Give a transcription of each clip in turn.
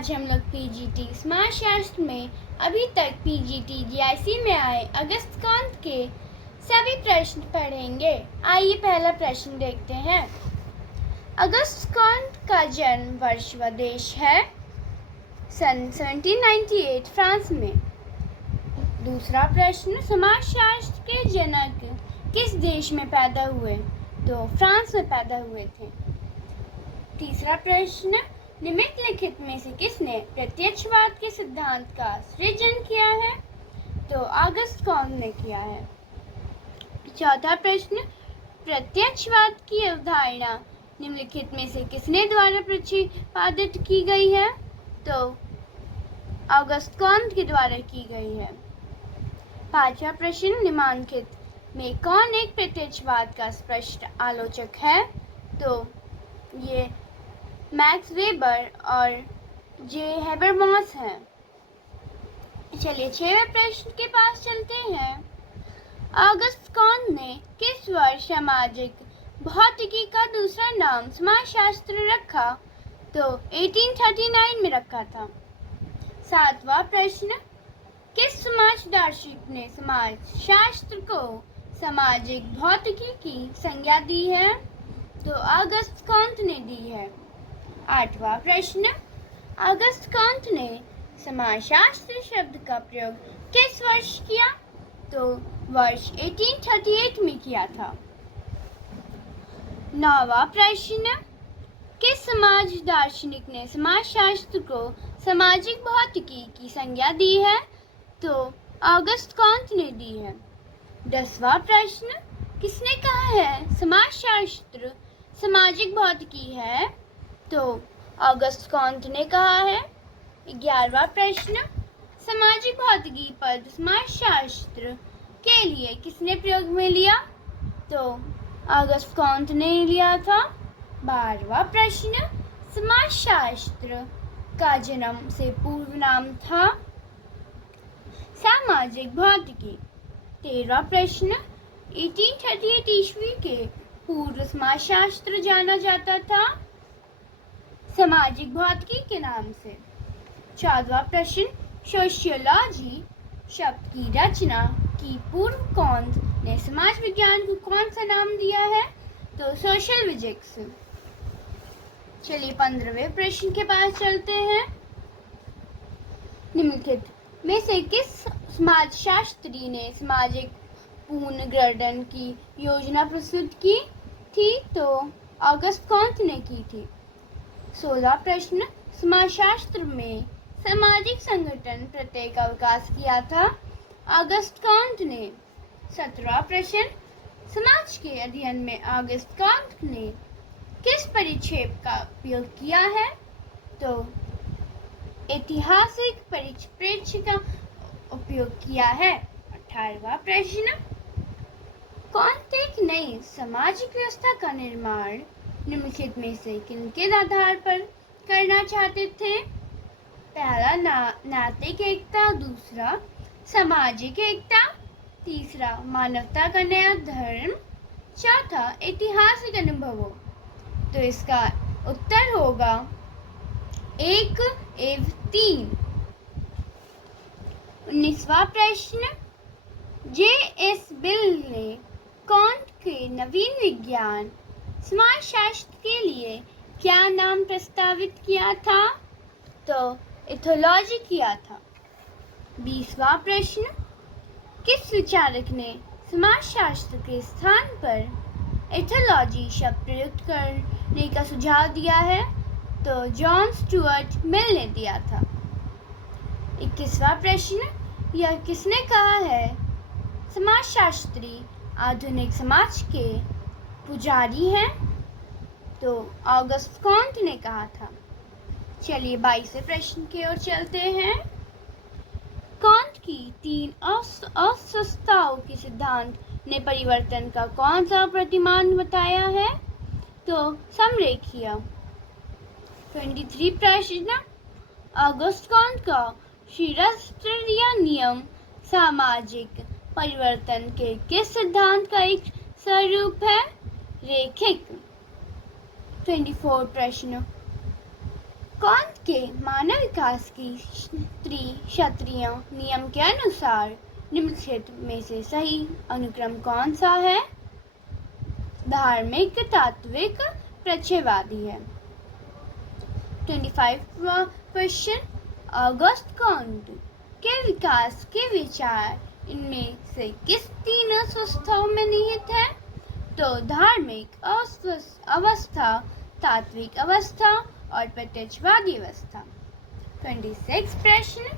आज हम लोग पीजीटी समाजशास्त्र में अभी तक पीजीटी जीआईसी में आए अगस्त कांत के सभी प्रश्न पढ़ेंगे। आइए पहला प्रश्न देखते हैं। अगस्त कांत का जन्म वर्ष व देश है सन 1798 फ्रांस में। दूसरा प्रश्न, समाजशास्त्र के जनक किस देश में पैदा हुए? तो फ्रांस में पैदा हुए थे। तीसरा प्रश्न, निम्नलिखित में से किसने प्रत्यक्षवाद के सिद्धांत का सृजन किया है? तो अगस्त कांत ने किया है। चौथा प्रश्न, प्रत्यक्षवाद की अवधारणा निम्नलिखित में से किसने द्वारा प्रतिपादित की गई है? तो अगस्त कांत के द्वारा की गई है। पांचवा प्रश्न, निम्नलिखित में कौन एक प्रत्यक्षवाद का स्पष्ट आलोचक है? तो ये मैक्स वेबर और जे हैबरमॉस हैं। चलिए 6वें प्रश्न के पास चलते हैं। अगस्त कांत ने किस वर्ष सामाजिक भौतिकी का दूसरा नाम समाजशास्त्र रखा? तो 1839 में रखा था। 7वां प्रश्न, किस समाज दार्शनिक ने समाज शास्त्र को सामाजिक भौतिकी की संज्ञा दी है? तो अगस्त कांत ने दी है। 8वां प्रश्न, अगस्त कांत ने समाजशास्त्र शब्द का प्रयोग किस वर्ष किया? तो वर्ष 1838 में किया था। 9वां प्रश्न, किस समाज दार्शनिक ने समाजशास्त्र को सामाजिक भौतिकी की संज्ञा दी है? तो अगस्त कांत ने दी है। 10वां प्रश्न, किसने कहा है समाजशास्त्र सामाजिक भौतिकी है? तो अगस्त कांत ने कहा है। 11वां प्रश्न, सामाजिक भौतिकी पद समाजशास्त्र के लिए किसने प्रयोग में लिया? तो अगस्त कांत ने लिया था। 12वां प्रश्न, समाजशास्त्र का जन्म से पूर्व नाम था सामाजिक भौतिकी। 13वां प्रश्न, 1838 ईस्वी के पूर्व समाजशास्त्र जाना जाता था सामाजिक भौतिकी के नाम से। 14वां प्रश्न, सोशियोलॉजी शब्द की रचना की पूर्व कांत ने समाज विज्ञान को कौन सा नाम दिया है? तो सोशल फिजिक्स। चलिए 15वें प्रश्न के पास चलते हैं। निम्नलिखित में से किस समाजशास्त्री ने सामाजिक पुनर्गठन की योजना प्रस्तुत की थी? तो अगस्त कांत ने की थी। 16वां प्रश्न, समाजशास्त्र में सामाजिक संगठन प्रत्यय का विकास किया था अगस्त कांत ने। 17वां प्रश्न, समाज के अध्ययन में अगस्त कांत ने किस परिक्षेप का उपयोग किया है? तो ऐतिहासिक परिप्रेक्ष्य का उपयोग किया है। 18वां प्रश्न, कांत एक नई सामाजिक व्यवस्था का निर्माण निम्नलिखित में से किनके आधार पर करना चाहते थे? पहला नैतिक एकता, दूसरा सामाजिक एकता, तीसरा मानवता का नया धर्म, चौथा ऐतिहासिक अनुभवों। तो इसका उत्तर होगा 1 एवं 3। 19वां प्रश्न, जे.एस. मिल ने कांत के नवीन विज्ञान समाजशास्त्र के लिए क्या नाम प्रस्तावित किया था? तो इथोलॉजी किया था। 20वां प्रश्न, किस विचारक ने समाजशास्त्र के स्थान पर इथोलॉजी शब्द प्रयुक्त करने का सुझाव दिया है? तो जॉन स्टुअर्ट मिल ने दिया था। 21वां प्रश्न, यह किसने कहा है समाजशास्त्री आधुनिक समाज के पुजारी हैं? तो अगस्त कांत ने कहा था। चलिए 22वें प्रश्न की ओर चलते हैं। कांत की 3 अस्वस्थताओं के सिद्धांत ने परिवर्तन का कौन सा प्रतिमान बताया है? तो समरेखीय। 23 प्रश्न, अगस्त कांत का शीर्षस्त्रीय नियम सामाजिक परिवर्तन के किस सिद्धांत का एक स्वरूप है? रैखिक। 24 प्रश्न, कांत के मानव विकास की त्रिशत्रीय नियम के अनुसार निम्नलिखित में से सही अनुक्रम कौन सा है? धार्मिक, तात्विक, प्रत्ययवादी है। 25वां क्वेश्चन, ऑगस्ट कॉन्ट के विकास के विचार इनमें से किस तीन अवस्थाओं में निहित है? तो धार्मिक अवस्था, तात्विक अवस्था और प्रत्यक्षवादी अवस्था। 26 प्रश्न,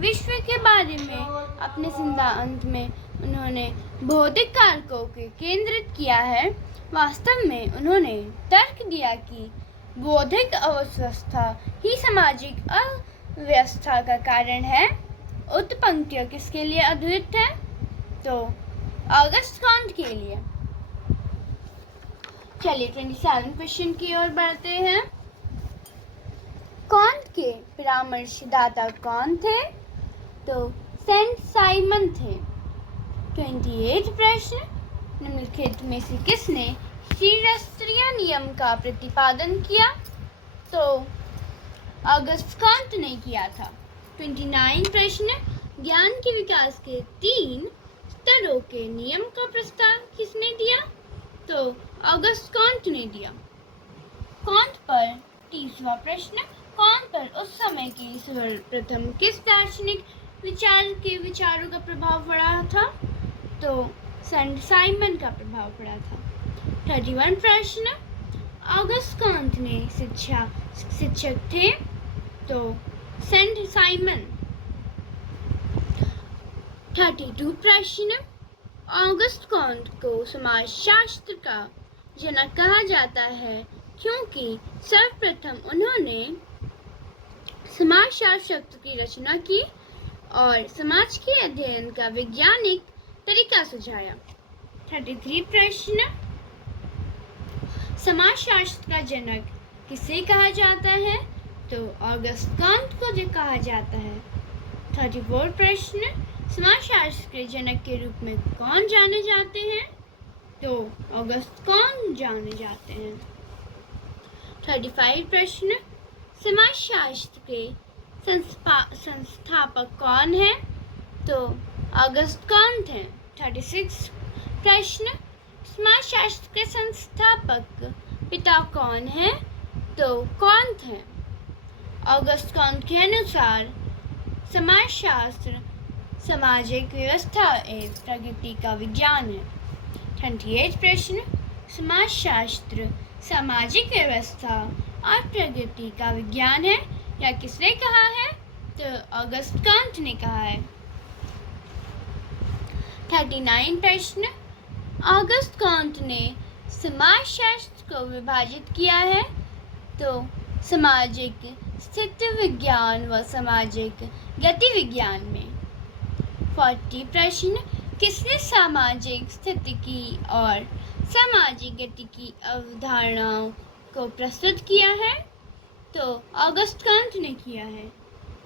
विश्व के बारे में अपने सिद्धांत में उन्होंने भौतिक कारकों को केंद्रित किया है। वास्तव में उन्होंने तर्क दिया कि बौद्धिक अवस्था ही सामाजिक अव्यवस्था का कारण है। उक्त पंक्तियां किसके लिए अद्वित है? तो ऑगस्ट कॉन्ट के लिए। चलिए 27 क्वेश्चन की ओर बढ़ते हैं। कॉन्ट के परामर्शदाता कौन थे? तो सेंट साइमन थे। 28 प्रश्न, निम्नलिखित में से किसने त्रिशत्रीय नियम का प्रतिपादन किया? तो ऑगस्ट कॉन्ट ने किया था। 29 प्रश्न, ज्ञान के विकास के 3 स्तरों के नियम का प्रस्ताव किसने दिया? तो ऑगस्ट कॉन्ट ने दिया। कॉन्ट पर 30वां प्रश्न, कॉन्ट पर उस समय की सर्वप्रथम किस दार्शनिक विचारों का प्रभाव पड़ा था? तो सेंट साइमन का प्रभाव पड़ा था। 31 प्रश्न, ऑगस्ट कॉन्ट ने शिक्षक थे? तो सेंट साइमन। 32 प्रश्न, ऑगस्ट कॉन्ट को समाजशास्त्र का जनक कहा जाता है क्योंकि सर्वप्रथम उन्होंने समाजशास्त्र शब्द की रचना की और समाज के अध्ययन का वैज्ञानिक तरीका सुझाया। 33 प्रश्न, समाजशास्त्र का जनक किसे कहा जाता है? तो ऑगस्ट कॉन्ट को जो कहा जाता है। 34 प्रश्न, समाजशास्त्र के जनक के रूप में कौन जाने जाते हैं? तो ऑगस्ट कॉन्ट जाने जाते हैं। 35 प्रश्न, समाजशास्त्र के संस्थापक कौन है? तो ऑगस्ट कॉन्ट हैं। 36 प्रश्न, समाजशास्त्र के संस्थापक पिता कौन है? तो कॉन्ट हैं। ऑगस्ट कॉन्ट के अनुसार समाजशास्त्र सामाजिक व्यवस्था एवं प्रगति का विज्ञान है। 38 प्रश्न, समाजशास्त्र सामाजिक व्यवस्था और प्रगति का विज्ञान है या किसने कहा है? तो ऑगस्ट कॉन्ट ने कहा है। 39 प्रश्न, ऑगस्ट कॉन्ट ने समाजशास्त्र को विभाजित किया है? तो सामाजिक स्थिति विज्ञान व सामाजिक गति विज्ञान में। 40 प्रश्न, किसने सामाजिक स्थिति की और सामाजिक गति की अवधारणाओं को प्रस्तुत किया है? तो ऑगस्ट कॉन्ट ने किया है।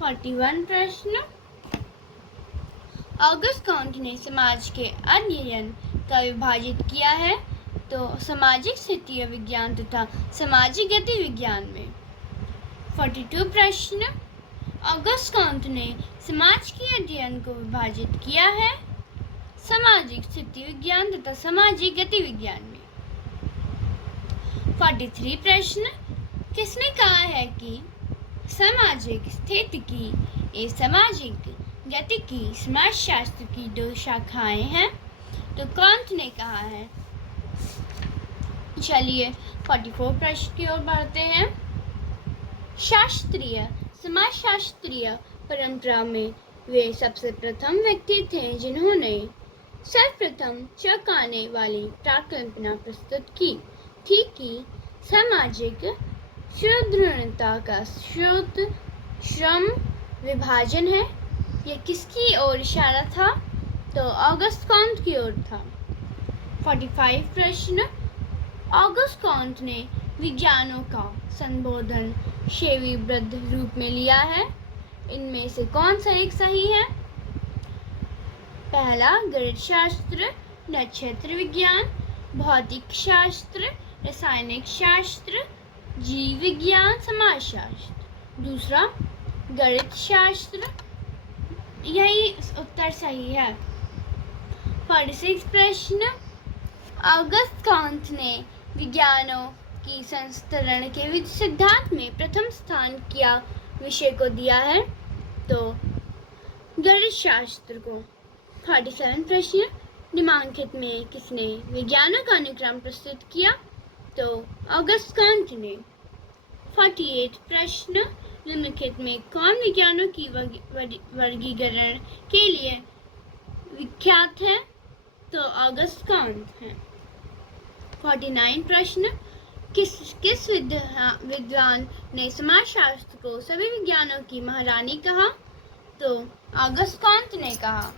41 प्रश्न, ऑगस्ट कॉन्ट ने समाज के अध्ययन का विभाजित किया है? तो सामाजिक स्थिति विज्ञान तथा सामाजिक गति विज्ञान में। 42 प्रश्न, ऑगस्ट कॉन्ट ने समाज के अध्ययन को विभाजित किया है? सामाजिक स्थिति विज्ञान तथा सामाजिक गति विज्ञान में। 43 प्रश्न, किसने कहा है कि सामाजिक स्थिति की एवं सामाजिक गति की समाजशास्त्र की 2 शाखाएं हैं? तो कॉन्ट ने कहा है। चलिए 44 प्रश्न की ओर बढ़ते हैं। शास्त्रीय समाजशास्त्रीय परंपरा में वे सबसे प्रथम व्यक्ति थे जिन्होंने सर्वप्रथम चौंकाने वाली प्रकल्पना प्रस्तुत की थी कि सामाजिक सुदृढ़ता का स्रोत श्रम विभाजन है। यह किसकी ओर इशारा था? तो ऑगस्ट कॉन्ट की ओर था। 45 प्रश्न, ऑगस्ट कॉन्ट ने विज्ञानों का संबोधन श्रेणीबद्ध रूप में लिया है। इनमें से कौन सा एक सही है? पहला, गणित शास्त्र, नक्षत्र विज्ञान, भौतिक शास्त्र, रासायनिक शास्त्र, जीव विज्ञान समाजशास्त्र। दूसरा गणित शास्त्र। यही उत्तर सही है। 46 प्रश्न, ऑगस्ट कांत ने विज्ञानों की संस्तरण के विधि सिद्धांत में प्रथम स्थान किया विषय को दिया है? तो गणित शास्त्र को। 47 प्रश्न, निम्नलिखित में किसने विज्ञानों का अनुक्रम प्रस्तुत किया? तो ऑगस्ट कांत ने। 48 प्रश्न, निम्नलिखित में कौन विज्ञानों की वर्गीकरण के लिए विख्यात है? तो ऑगस्ट कांत है। 49 प्रश्न, किस विद्वान ने समाजशास्त्र को सभी विज्ञानों की महारानी कहा? तो ऑगस्ट कांत ने कहा।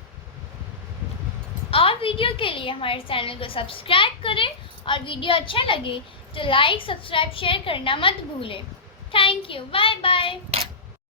और वीडियो के लिए हमारे चैनल को सब्सक्राइब करें और वीडियो अच्छा लगे तो लाइक, सब्सक्राइब, शेयर करना मत भूलें। Thank you. Bye bye.